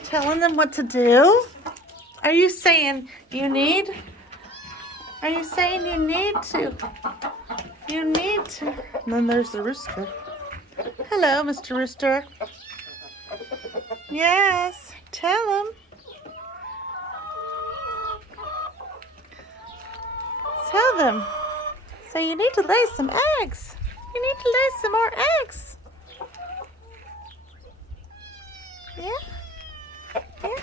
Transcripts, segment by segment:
you telling them what to do? Are you saying you need? Are you saying you need to? You need to. And then there's the rooster. Hello, Mr. Rooster. Yes, tell him. Tell them. So you need to lay some eggs. You need to lay some more eggs. Yeah? Yeah?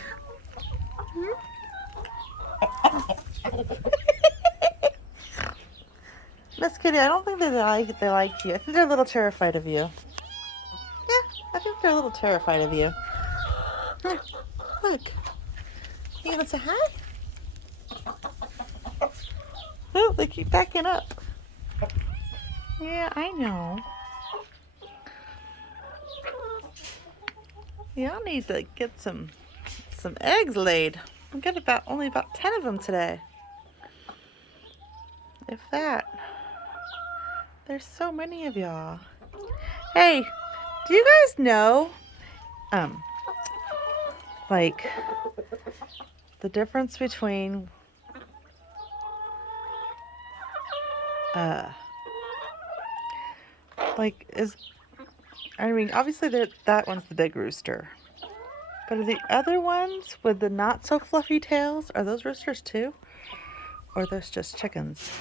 Miss Kitty, I don't think they like you. I think they're a little terrified of you. Yeah, I think they're a little terrified of you. Here, look. You gonna say hi? Oh, they keep backing up. Yeah, I know. Y'all need to get some eggs laid. We got only about 10 of them today. If that. There's so many of y'all. Hey, do you guys know like the difference between obviously that one's the big rooster. But are the other ones with the not so fluffy tails, are those roosters too? Or are those just chickens?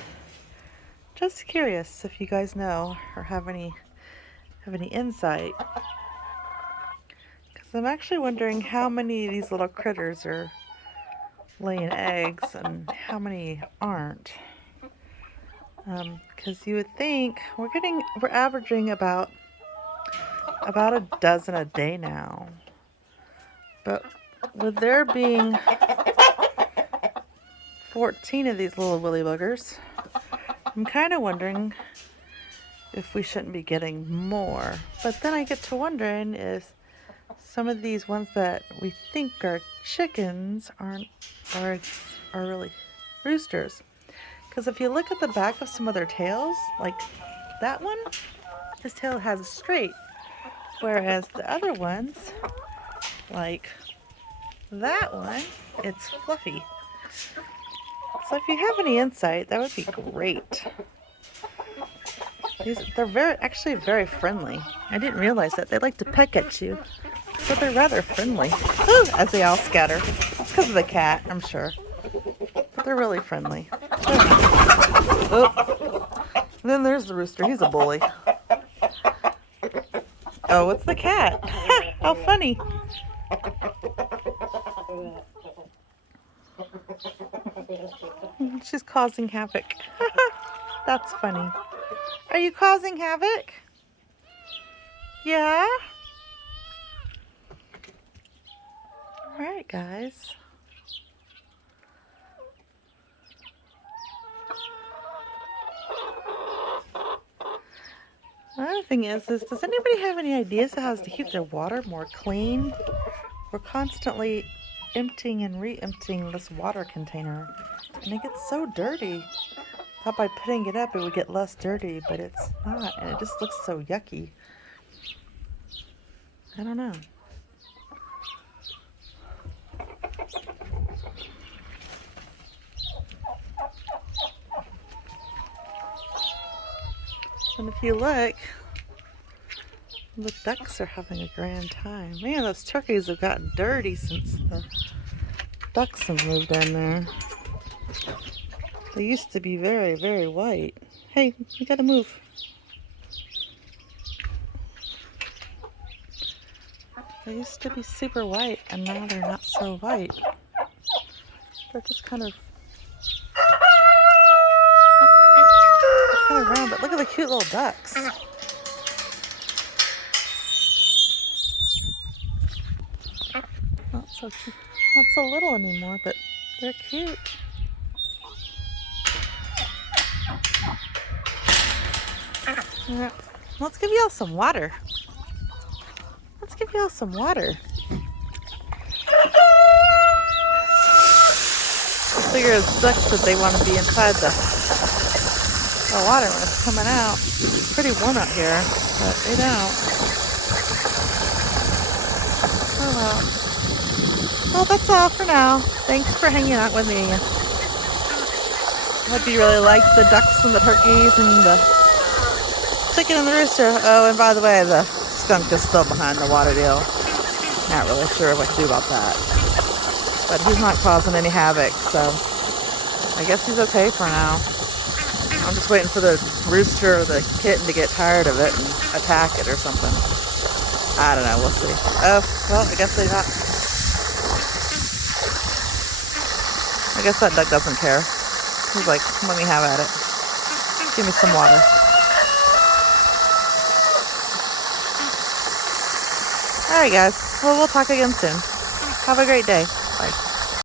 Just curious if you guys know or have any insight. Because I'm actually wondering how many of these little critters are laying eggs and how many aren't. Because you would think we're averaging about a dozen a day now. But with there being 14 of these little willy buggers, I'm kind of wondering if we shouldn't be getting more. But then I get to wondering if some of these ones that we think are chickens are really roosters. Because if you look at the back of some of their tails, like that one, his tail has a straight. Whereas the other ones, like that one, it's fluffy. So if you have any insight, that would be great. They're actually very friendly. I didn't realize that. They like to peck at you. But they're rather friendly. Ooh, as they all scatter. It's because of the cat, I'm sure. But they're really friendly. Oh. Then there's the rooster. He's a bully. Oh, it's the cat. How funny. She's causing havoc. That's funny. Are you causing havoc? Yeah? Alright, guys. Another thing is does anybody have any ideas of how to keep their water more clean? We're constantly emptying and re-emptying this water container, and it gets so dirty. Thought by putting it up it would get less dirty, but it's not, and it just looks so yucky. I don't know. And if you look, the ducks are having a grand time. Man, those turkeys have gotten dirty since the ducks have moved in there. They used to be very, very white. Hey, you gotta move. They used to be super white, and now they're not so white. They're just kind of round, but look at the cute little ducks. Not so little anymore, but they're cute. Yeah. Let's give y'all some water. I figure it's ducks that they want to be inside the water when it's coming out. It's pretty warm out here, but they don't. Oh well. Well, that's all for now. Thanks for hanging out with me. Hope you really liked the ducks and the turkeys and the chicken and the rooster. Oh, and by the way, the skunk is still behind the water deal. Not really sure what to do about that. But he's not causing any havoc, so I guess he's okay for now. I'm just waiting for the rooster or the kitten to get tired of it and attack it or something. I don't know, we'll see. Oh, well, I guess they're not. I guess that duck doesn't care. He's like, let me have at it. Give me some water. All right, guys. Well, we'll talk again soon. Have a great day.